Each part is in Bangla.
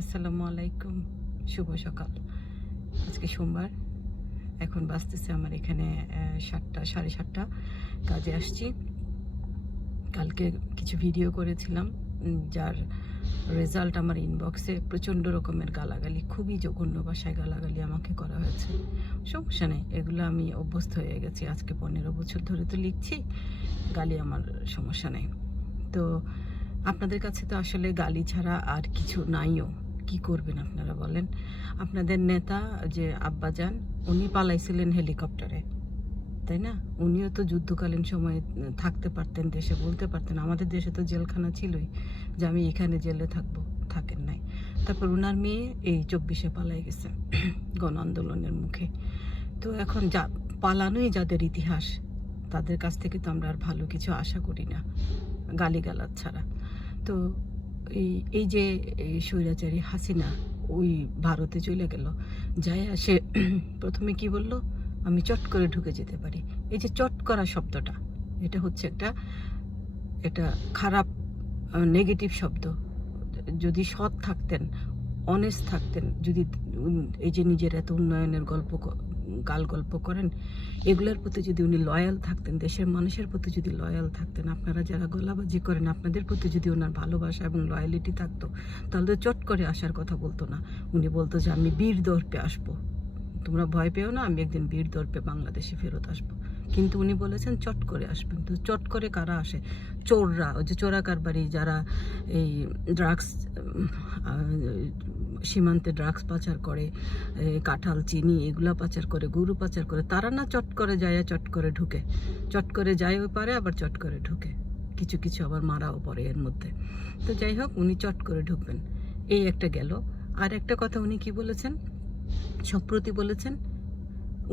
আসসালামু আলাইকুম, শুভ সকাল। আজকে সোমবার, এখন বাজতেছে আমার এখানে 7টা, 7:30। কাজে আসছি। কালকে কিছু ভিডিও করেছিলাম, যার রেজাল্ট আমার ইনবক্সে প্রচণ্ড রকমের গালাগালি, খুবই জঘন্য ভাষায় গালাগালি আমাকে করা হয়েছে। সমস্যা নেই, এগুলো আমি অভ্যস্ত হয়ে গেছি। আজকে 15 বছর ধরে তো লিখছি, গালি আমার সমস্যা নেই। তো আপনাদের কাছে তো আসলে গালি ছাড়া আর কিছু নাইও। কি করবেন আপনারা বলেন? আপনাদের নেতা যে আব্বাজান, উনি পালাইছিলেন হেলিকপ্টারে, তাই না? উনিও তো যুদ্ধকালীন সময়ে থাকতে পারতেন, দেশে বলতে পারতেন। আমাদের দেশে তো জেলখানা ছিলই, যে আমি এখানে জেলে থাকবো, থাকেন নাই। তারপর উনার মেয়ে এই 24-এ পালাই গেছে গণ আন্দোলনের মুখে। তো এখন যা পালানোই যাদের ইতিহাস, তাদের কাছ থেকে তো আমরা আর ভালো কিছু আশা করি না, গালিগালাজ ছাড়া। তো এই এই যে স্বৈরাচারী হাসিনা ওই ভারতে চলে গেল, যাই আসে প্রথমে কি বলল, আমি চট করে ঢুকে যেতে পারি। এই যে চট করা শব্দটা, এটা হচ্ছে এটা খারাপ, নেগেটিভ শব্দ। যদি সৎ থাকতেন, অনেস্ট থাকতেন, যদি এই যে নিজের এত উন্নয়নের গল্প করেন, এগুলোর প্রতি যদি উনি লয়াল থাকতেন, দেশের মানুষের প্রতি যদি লয়াল থাকতেন, আপনারা যারা গলাবাজি করেন আপনাদের প্রতি যদি ওনার ভালোবাসা এবং লয়ালিটি থাকতো, তাহলে তো চট করে আসার কথা বলতো না। উনি বলতো যে আমি বীর দর্পে আসবো, তোমরা ভয় পেও না, আমি একদিন বীর দর্পে বাংলাদেশে ফেরত আসবো। কিন্তু উনি বলেছেন চট করে আসবেন। তো চট করে কারা আসে? চোররা, ওই যে চোরা কারবারি, যারা এই ড্রাগস, সীমান্তে ড্রাগস পাচার করে, কাঁঠাল, চিনি এগুলা পাচার করে, গরু পাচার করে, তারা না চট করে যায়, চট করে ঢুকে, চট করে যায় ওই পারে, আবার চট করে ঢুকে, কিছু কিছু আবার মারাও পড়ে এর মধ্যে। তো যাই হোক, উনি চট করে ঢুকবেন, এই একটা গেল। আর একটা কথা উনি কি বলেছেন, সম্প্রতি বলেছেন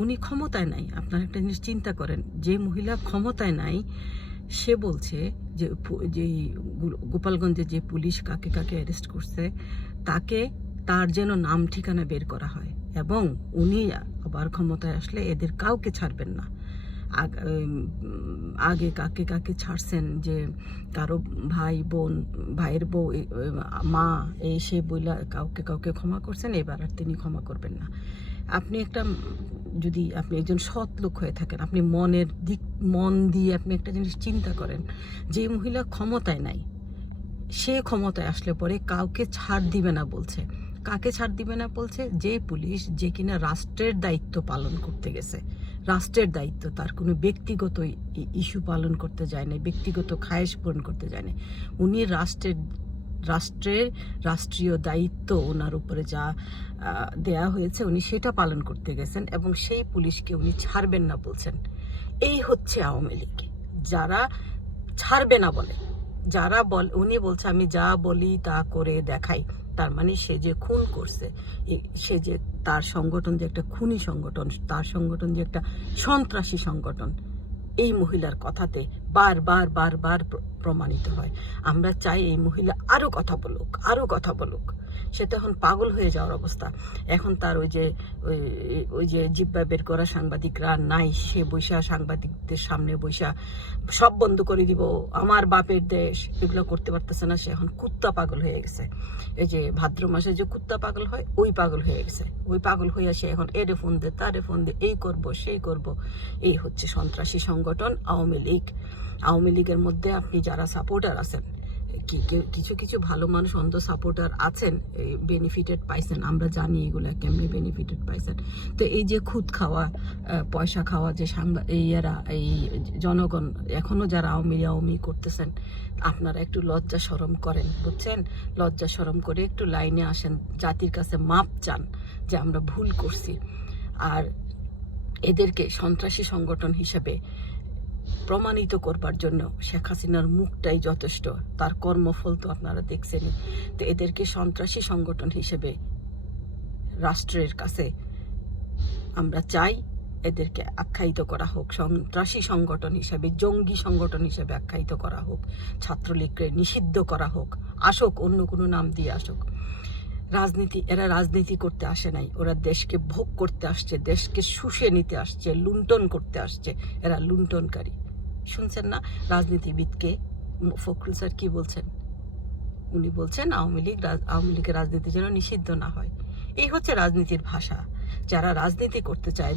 উনি ক্ষমতায় নাই। আপনারা একটা জিনিস চিন্তা করেন, যে মহিলা ক্ষমতায় নাই সে বলছে যে গোপালগঞ্জে যে পুলিশ কাকে কাকে অ্যারেস্ট করছে, তাকে তার যেন নাম ঠিকানা বের করা হয়, এবং উনি আবার ক্ষমতায় আসলে এদের কাউকে ছাড়বেন না। আগে কাকে কাকে ছাড়ছেন, যে কারো ভাই বোন, ভাইয়ের বউ, মা, এই সে বইলা কাউকে কাউকে ক্ষমা করছেন, এবার আর তিনি ক্ষমা করবেন না। আপনি যদি আপনি একজন সৎ লোক হয়ে থাকেন, আপনি মন দিয়ে আপনি একটা জিনিস চিন্তা করেন, যে মহিলা ক্ষমতায় নাই, সে ক্ষমতায় আসলে পরে কাউকে ছাড় দিবে না বলছে। কাকে ছাড় দিবে না বলছে? যে পুলিশ, যে কিনা রাষ্ট্রের দায়িত্ব পালন করতে গেছে, রাষ্ট্রের দায়িত্ব, তার কোনো ব্যক্তিগত ইস্যু পালন করতে যায় না, ব্যক্তিগত খায়েশ পূরণ করতে যায় না। উনি রাষ্ট্রীয় দায়িত্ব ওনার উপরে যা দেয়া হয়েছে, উনি সেটা পালন করতে গেছেন, এবং সেই পুলিশকে উনি ছাড়বেন না বলছেন। এই হচ্ছে আওয়ামী লীগ, যারা ছাড়বে না বলে, উনি বলছে আমি যা বলি তা করে দেখাই। তার মানে সে যে খুন করছে, সে যে তার সংগঠন যে একটা খুনি সংগঠন, তার সংগঠন যে একটা সন্ত্রাসী সংগঠন, এই মহিলার কথাতে বারবার বারবার প্রমাণিত হয়। আমরা চাই এই মহিলা আরো কথা বলুক। সে তো এখন পাগল হয়ে যাওয়ার অবস্থা। এখন তার ওই যে জিব্বা বের করা সাংবাদিকরা নাই, সে সাংবাদিকদের সামনে বৈশা সব বন্ধ করে দিব, আমার বাপের দেশ, এগুলো করতে পারতেছে না। সে এখন কুত্তা পাগল হয়ে গেছে। এই যে ভাদ্র মাসে যে কুত্তা পাগল হয়, ওই পাগল হয়ে গেছে। ওই পাগল হয়ে সে এখন এরে ফোন দে, তারে ফোন দে, এই করব সেই করব। এই হচ্ছে সন্ত্রাসী সংগঠন আওয়ামী লীগ। আওয়ামী লীগের মধ্যে আপনি যারা সাপোর্টার আছেন, কিছু কিছু ভালো মানুষ, অন্ধ সাপোর্টার আছেন, বেনিফিটেড পাইছেন, আমরা জানি এগুলো কেমনি বেনিফিটেড পাইছেন। তো এই যে খুদ খাওয়া, পয়সা খাওয়া যে এই জনগণ এখনো যারা আওয়ামী করতেছেন, আপনারা একটু লজ্জা শরম করেন, বুঝছেন? লজ্জা শরম করে একটু লাইনে আসেন, জাতির কাছে মাপ চান যে আমরা ভুল করছি। আর এদেরকে সন্ত্রাসী সংগঠন হিসেবে প্রমাণিত করবার জন্য শেখ হাসিনার মুখটাই যথেষ্ট, তার কর্মফল তো আপনারা দেখছেনই। তো এদেরকে সন্ত্রাসী সংগঠন হিসেবে রাষ্ট্রের কাছে আমরা চাই এদেরকে আখ্যায়িত করা হোক, সন্ত্রাসী সংগঠন হিসেবে, জঙ্গি সংগঠন হিসেবে আখ্যায়িত করা হোক, ছাত্রলীগকে নিষিদ্ধ করা হোক, আসুক, অন্য কোনো নাম দিয়ে আসুক। এরা রাজনীতি করতে আসে নাই, ওরা দেশকে ভোগ করতে আসছে, দেশকে শুষে নিতে আসছে, লুণ্ঠন করতে আসছে। এরা লুণ্ঠনকারী। শুনছেন না রাজনীতিবিদকে? ফখরুল স্যার কি বলছেন? উনি বলছেন আওয়ামী লীগের রাজনীতি যেন নিষিদ্ধ না হয়। এই হচ্ছে রাজনীতির ভাষা। যারা রাজনীতি করতে চায়,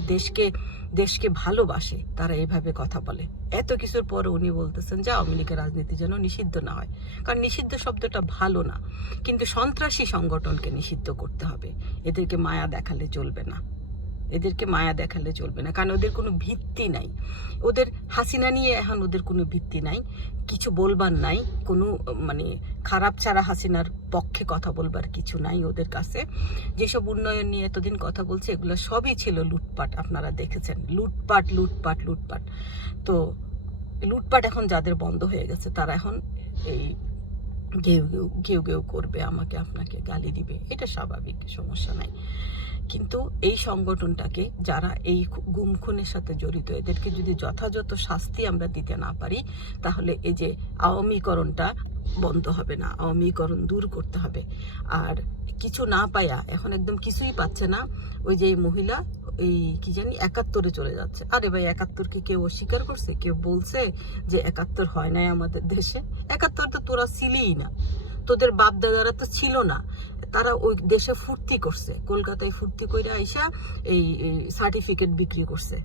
দেশকে ভালোবাসে, তারা এইভাবে কথা বলে। এত কিছুর পর উনি বলতেছেন যে আওয়ামী লীগের রাজনীতি যেন নিষিদ্ধ না হয়। কারণ নিষিদ্ধ শব্দটা ভালো না, কিন্তু সন্ত্রাসী সংগঠনকে নিষিদ্ধ করতে হবে। এদেরকে মায়া দেখালে চলবে না, কারণ ওদের কোনো ভিত্তি নাই। ওদের হাসিনা নিয়ে এখন ওদের কোনো ভিত্তি নাই, কিছু বলবার নাই, কোনো মানে খারাপ ছাড়া হাসিনার পক্ষে কথা বলবার কিছু নাই ওদের কাছে। যেসব উন্নয়ন নিয়ে এতদিন কথা বলছে, এগুলো সবই ছিল লুটপাট। আপনারা দেখেছেন লুটপাট। তো লুটপাট এখন যাদের বন্ধ হয়ে গেছে, তারা এখন এই ঘেউ করবে, আমাকে আপনাকে গালি দিবে, এটা স্বাভাবিক, সমস্যা নাই। কিন্তু এই সংগঠনটাকে যারা এই গুম খুনের সাথে জড়িত, এদেরকে যদি যথাযথ শাস্তি আমরা দিতে না পারি, তাহলে এই যে আওয়ামীকরণটা বন্ধ হবে না, আওয়ামীকরণ দূর করতে হবে। আর কিছু না পায়া, এখন একদম কিছুই পাচ্ছে না, ওই যে মহিলা এই কি জানি 71-এ চলে যাচ্ছে। আরে ভাই, 71-কে কেউ অস্বীকার করছে? কেউ বলছে যে 71 হয় নাই আমাদের দেশে? 71 তো তোরা ছিলিই না, তোদের বাপ দাদারা তো ছিল না। তারা ওই দেশে ফুর্তি করছে, কলকাতায় ফুর্তি করে আইসা এই সার্টিফিকেট বিক্রি করছে,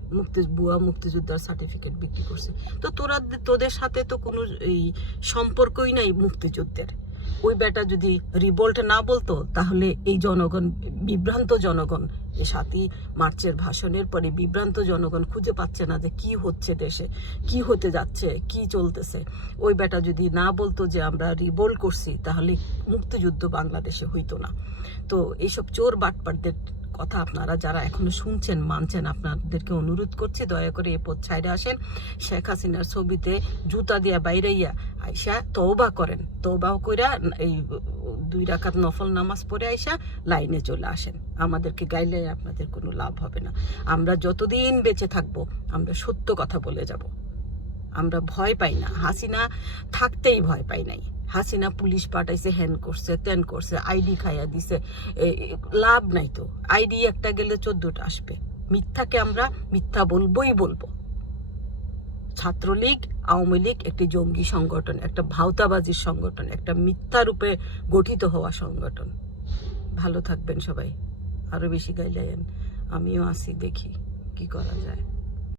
ভুয়া মুক্তিযোদ্ধার সার্টিফিকেট বিক্রি করছে। তো তোদের সাথে তো কোনো এই সম্পর্কই নাই মুক্তিযুদ্ধের। ওই বেটা যদি রিভোল্ট না বলতো, তাহলে এই জনগণ, বিভ্রান্ত জনগণ, এই 7ই মার্চের ভাষণের পরে বিভ্রান্ত জনগণ খুঁজে পাচ্ছে না যে কি হচ্ছে দেশে, কি হতে যাচ্ছে, কি চলতেছে। ওই বেটা যদি না বলতো যে আমরা রিভোল্ট করছি, তাহলে মুক্তিযুদ্ধ বাংলাদেশে হইতো না। তো এইসব চোর বাটপারদের কথা আপনারা যারা এখনো শুনছেন, মানছেন, আপনাদেরকে অনুরোধ করছি, দয়া করে এ পথ ছাইড়ে আসেন। শেখ হাসিনার ছবিতে জুতা দিয়া বাইরাইয়া আইসা তওবা করেন, তওবা কইরা এই 2 রাকাত নফল নামাজ পড়ে আইসা লাইনে চলে আসেন। আমাদেরকে গাইলে আপনাদের কোনো লাভ হবে না। আমরা যতদিন বেঁচে থাকবো, আমরা সত্য কথা বলে যাব। আমরা ভয় পাই না, হাসিনা থাকতেই ভয় পাই নাই। হাসিনা পুলিশ পাঠাইছে, হ্যান করছে, ত্যান করছে, আইডি খাইয়া দিছে, লাভ নাই তো। আইডি একটা গেলে 14টা আসবে। মিথ্যাকে আমরা মিথ্যা বলবো। ছাত্রলীগ, আওয়ামী লীগ একটি জঙ্গি সংগঠন, একটা ভাওতাবাজির সংগঠন, একটা মিথ্যা রূপে গঠিত হওয়া সংগঠন। ভালো থাকবেন সবাই। আরো বেশি গাইলেন, আমিও আসি, দেখি কি করা যায়।